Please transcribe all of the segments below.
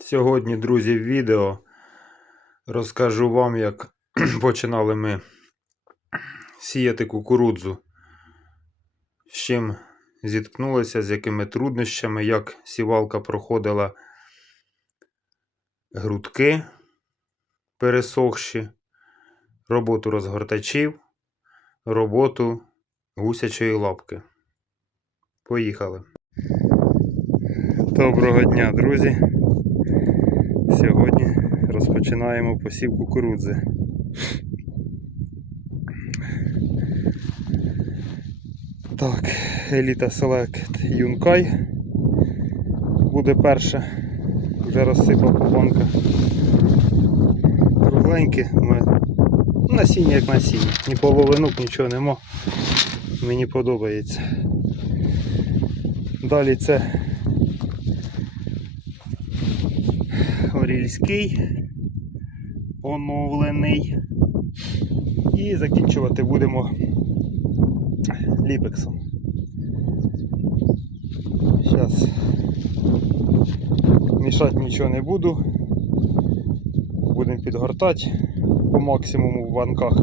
Сьогодні, друзі, в відео розкажу вам, як починали ми сіяти кукурудзу, з чим зіткнулися, з якими труднощами, як сівалка проходила грудки пересохші, роботу розгортачів, роботу гусячої лапки. Поїхали. Доброго дня, друзі! Сьогодні розпочинаємо посів кукурудзи. Так, Еліта Select Юнкай буде перша. Вже розсипав по банках. Кругленькі. мене Насіння як насіння. Ні половинок, нічого нема. Мені подобається. Далі це Орільський, оновлений. І закінчувати будемо ліпексом. Зараз мішати нічого не буду. Будемо підгортати по максимуму в банках.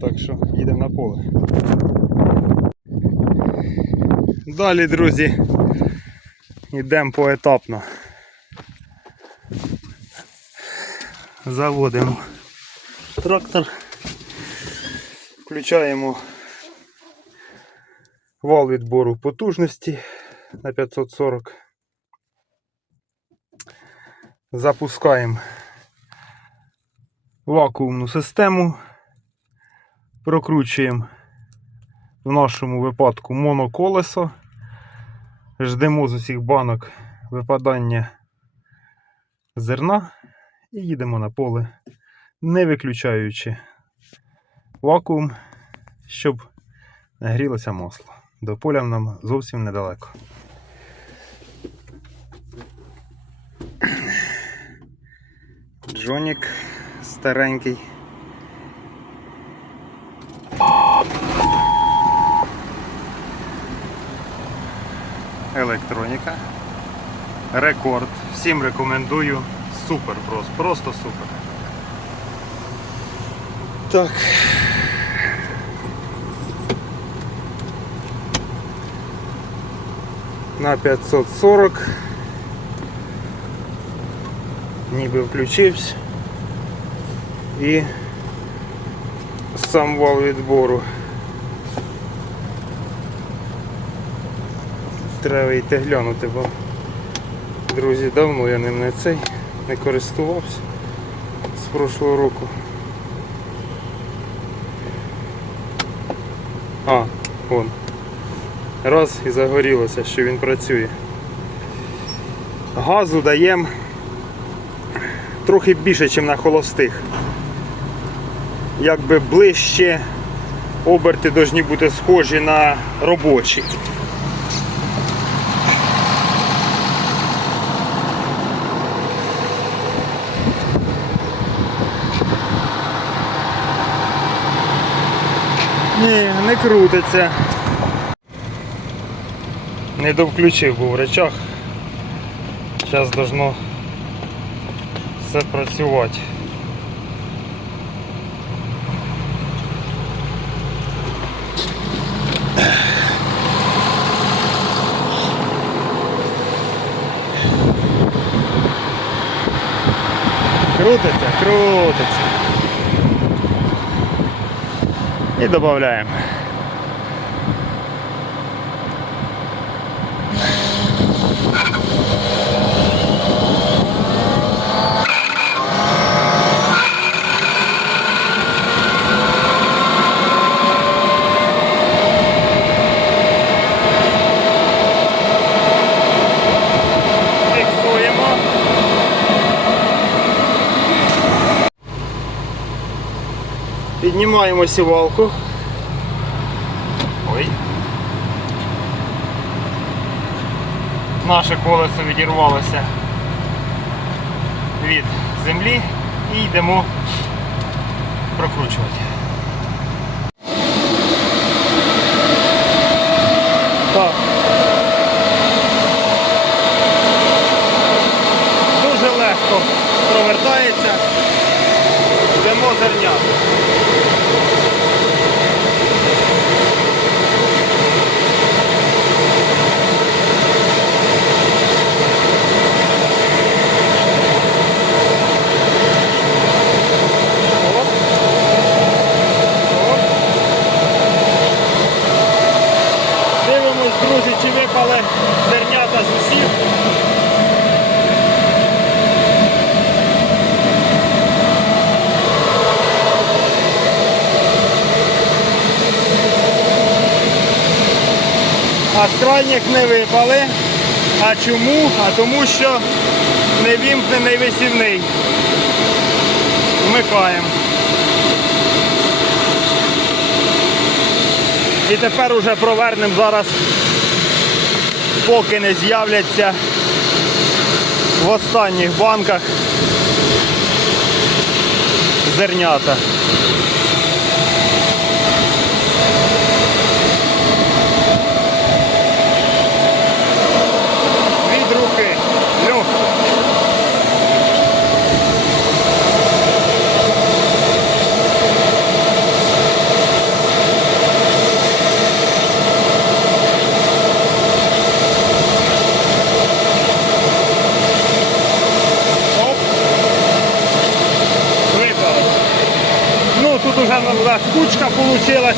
Так що їдемо на поле. Далі, друзі, йдемо поетапно. Заводимо трактор, включаємо вал відбору потужності на 540. Запускаємо вакуумну систему, прокручуємо в нашому випадку моноколесо. Ждемо з усіх банок випадання зерна і їдемо на поле, не виключаючи вакуум, щоб нагрілося масло. До поля нам зовсім недалеко. Джонік старенький. Електроніка. Рекорд. Всім рекомендую. Супер просто. Просто супер. Так. На 540. Ніби включився. І сам вал відбору. Треба йти глянути, бо друзі, давно я ним не цей не користувався з прошлого року. А, вон. Раз і загорілося, що він працює. Газу даємо трохи більше, ніж на холостих. Якби ближче оберти повинні бути схожі на робочі. Ні, не крутиться. Не довключив був речах. Зараз должно все працювати. Крутиться, крутиться. І додаємо. Піднімаємо сівалку. Ой. Наше колесо відірвалося від землі і йдемо прокручувати. Так. повертається, йдемо зернята. Оп. Оп. Дивимось, друзі, чи зернята з усіх. А з не випали. А чому? А тому що не вімкнений висівний. Вмикаємо. І тепер уже провернемо зараз, поки не з'являться в останніх банках зернята. Від руки. Ну. Оп. Випало. Уже у нас кучка получилась.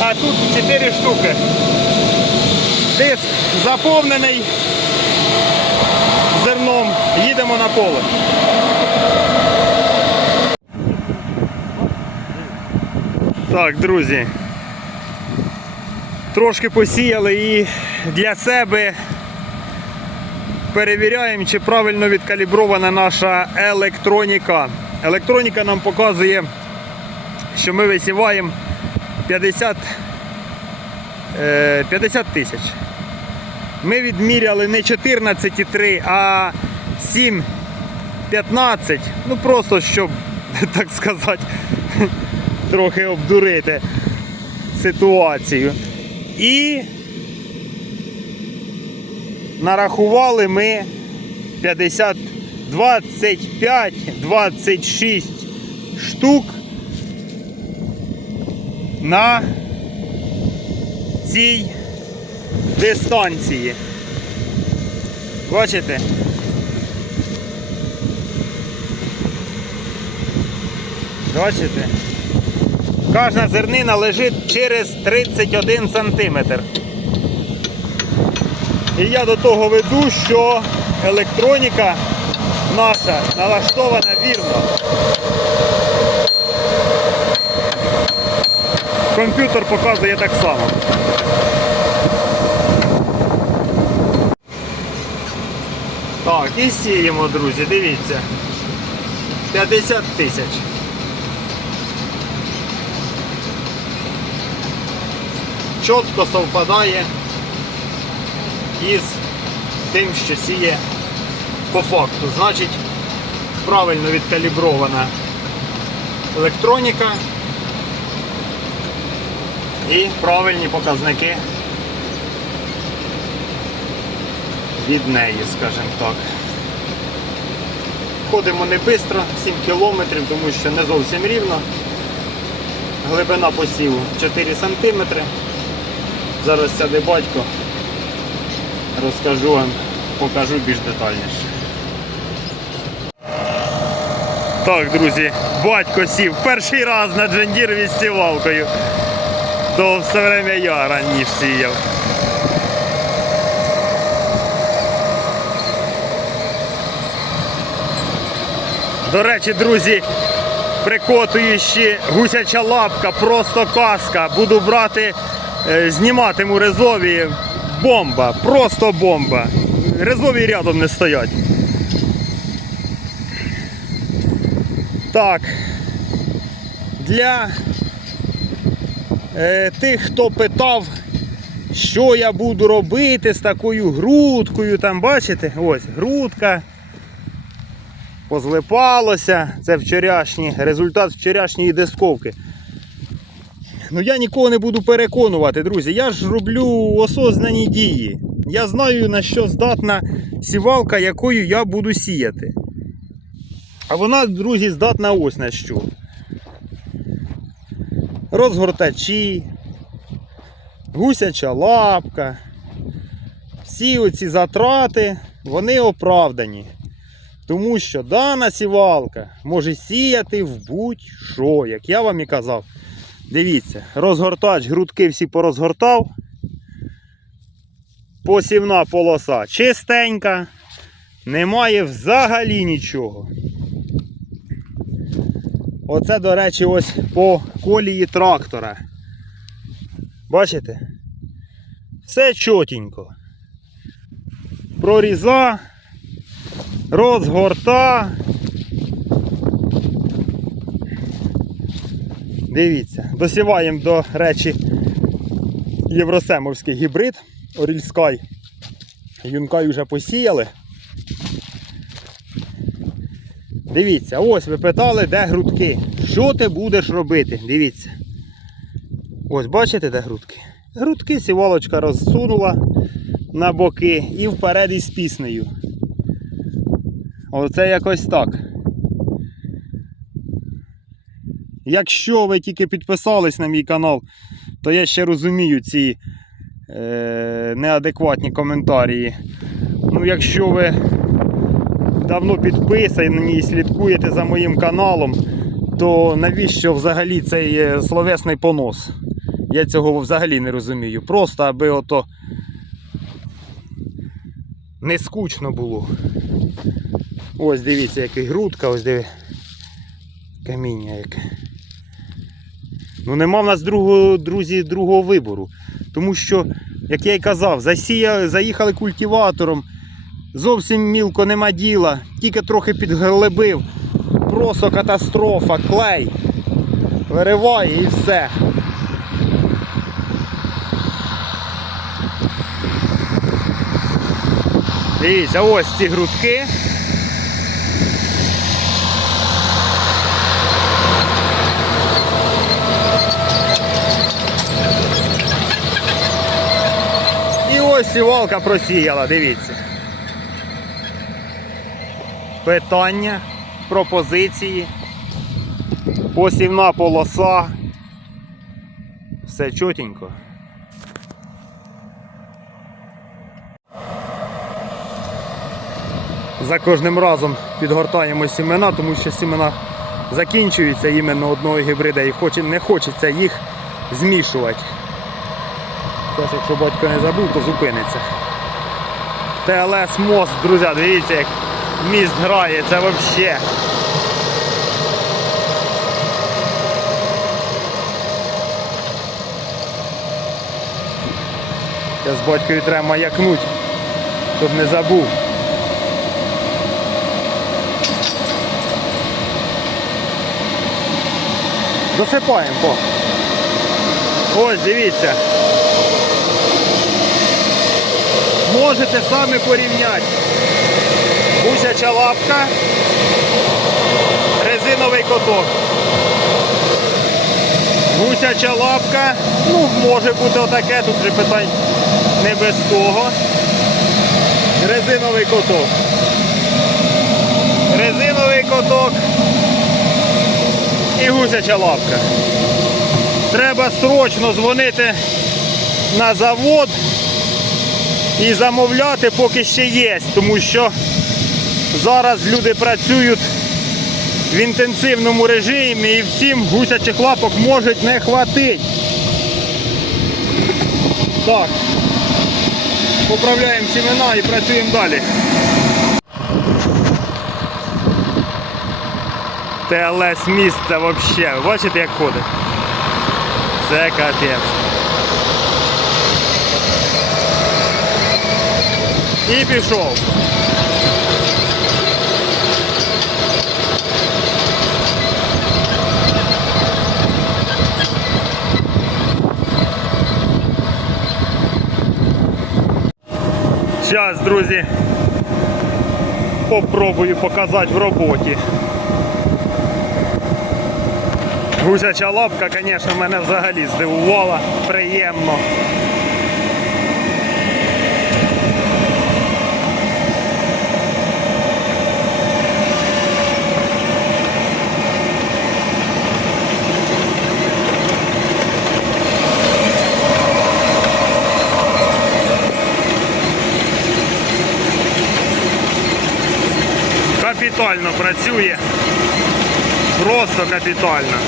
А тут 4 штуки. Диск заповнений зерном. Їдемо на поле. Так, друзі. Трошки посіяли і для себе перевіряємо, чи правильно відкалібрована наша електроніка. Електроніка нам показує, що ми висіваємо 50, е, 50 тисяч. Ми відміряли не 14,3, а 7,15. Ну просто щоб, так сказати, трохи обдурити ситуацію. І нарахували ми 50, 25, 26 штук на цій дистанції. Бачите? Бачите? Кожна зернина лежить через 31 сантиметр. І я до того веду, що електроніка наша налаштована вірно. Комп'ютер показує так само. Так, і сіємо, друзі, дивіться. 50 тисяч. Чітко совпадає із тим, що сіє по факту. Значить, правильно відкалібрована електроніка і правильні показники від неї, скажімо так. Ходимо не швидко, 7 кілометрів, тому що не зовсім рівно. Глибина посіву 4 сантиметри. Зараз сяде батько, розкажу вам, покажу більш детальніше. Так, друзі, батько сів перший раз на джендір з сівалкою. То все время я раніше сіяв. До речі, друзі, прикотуючи гусяча лапка, просто каска. Буду брати, е, зніматиму резові. Бомба, просто бомба. Резові рядом не стоять. Так. Для тих, хто питав, що я буду робити з такою грудкою, там бачите, ось грудка позлипалося. Це вчорашній результат вчорашньої дисковки. Ну я нікого не буду переконувати, друзі. Я ж роблю осознані дії. Я знаю на що здатна сівалка, якою я буду сіяти. А вона, друзі, здатна ось на що. Розгортачі, гусяча лапка. Всі оці затрати, вони оправдані. Тому що дана сівалка може сіяти в будь-що, як я вам і казав. Дивіться, розгортач, грудки всі порозгортав. Посівна полоса чистенька, немає взагалі нічого. Оце, до речі, ось по колії трактора. Бачите? Все чотенько. Проріза, розгорта. Дивіться, досіваємо до речі євросемовський гібрид Орільскай. Юнкай вже посіяли. Дивіться, ось ви питали, де грудки. Що ти будеш робити? Дивіться. Ось бачите, де грудки? Грудки сівалочка розсунула на боки і вперед із піснею. Оце якось так. Якщо ви тільки підписались на мій канал, то я ще розумію ці е, неадекватні коментарі. Ну, якщо ви давно підписані і слідкуєте за моїм каналом, то навіщо взагалі цей е, словесний понос? Я цього взагалі не розумію. Просто аби ото не скучно було. Ось дивіться, який грудка, ось диви. Каміння яке. Ну нема в нас другого, друзі, другого вибору. Тому що, як я й казав, засія, заїхали культиватором, зовсім мілко нема діла, тільки трохи підглибив. Просто катастрофа, клей. Вириває і все. Дивіться, ось ці грудки. І ось сівалка просіяла, дивіться. Питання, пропозиції, посівна полоса. Все чотенько. За кожним разом підгортаємо сімена, тому що сімена закінчуються іменно одного гібрида і не хочеться їх змішувати. Зараз, якщо батько не забув, то зупиниться. ТЛС мост, друзі, дивіться, як міст грає, це взагалі. Зараз батькові треба маякнуть, щоб не забув. Досипаємо, по. Ось, дивіться. Можете самі порівняти. Гусяча лапка, резиновий коток. Гусяча лапка, ну, може бути отаке, тут вже питань не без того. Резиновий коток. Резиновий коток і гусяча лапка. Треба срочно дзвонити на завод і замовляти, поки ще є, тому що зараз люди працюють в інтенсивному режимі і всім гусячих лапок можуть не хватити. Так, поправляємо сімена і працюємо далі. ТЛС місце взагалі. Бачите, як ходить? Це капець. І пішов. Зараз, друзі, попробую показати в роботі. Гусяча лапка, звісно, мене взагалі здивувала. Приємно. Капітально працює. Просто капітально.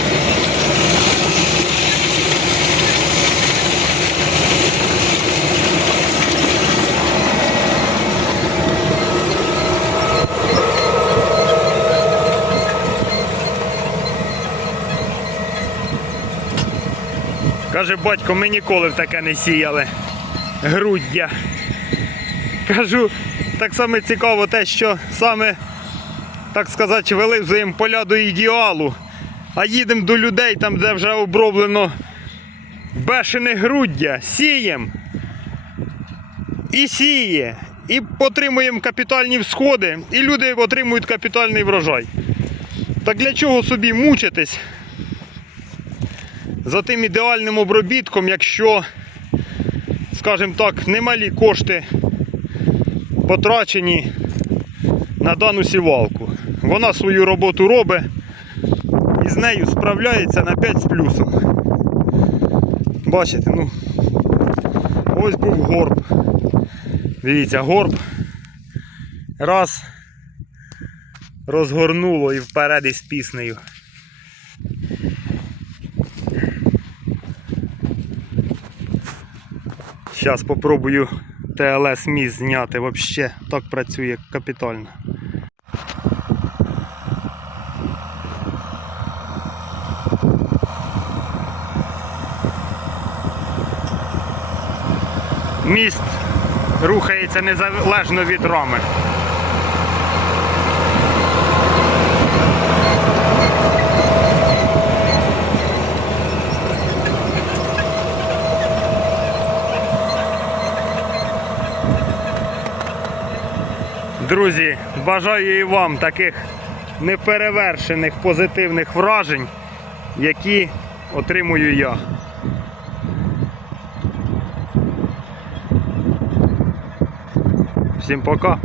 Каже, батько, ми ніколи в таке не сіяли. Груддя. Кажу, так само цікаво те, що саме, так сказати, вилизуємо поля до ідеалу, а їдемо до людей, там, де вже оброблено бешене груддя, сієм. І сіє. І отримуємо капітальні всходи, і люди отримують капітальний врожай. Так для чого собі мучитись? за тим ідеальним обробітком, якщо, скажімо так, немалі кошти потрачені на дану сівалку. Вона свою роботу робить і з нею справляється на 5 з плюсом. Бачите, ну ось був горб. Дивіться, горб. Раз. Розгорнуло і вперед із піснею. Зараз попробую ТЛС міст зняти. Вообще так працює капітально. Міст рухається незалежно від рами. Друзі, бажаю і вам таких неперевершених позитивних вражень, які отримую я. Всім пока.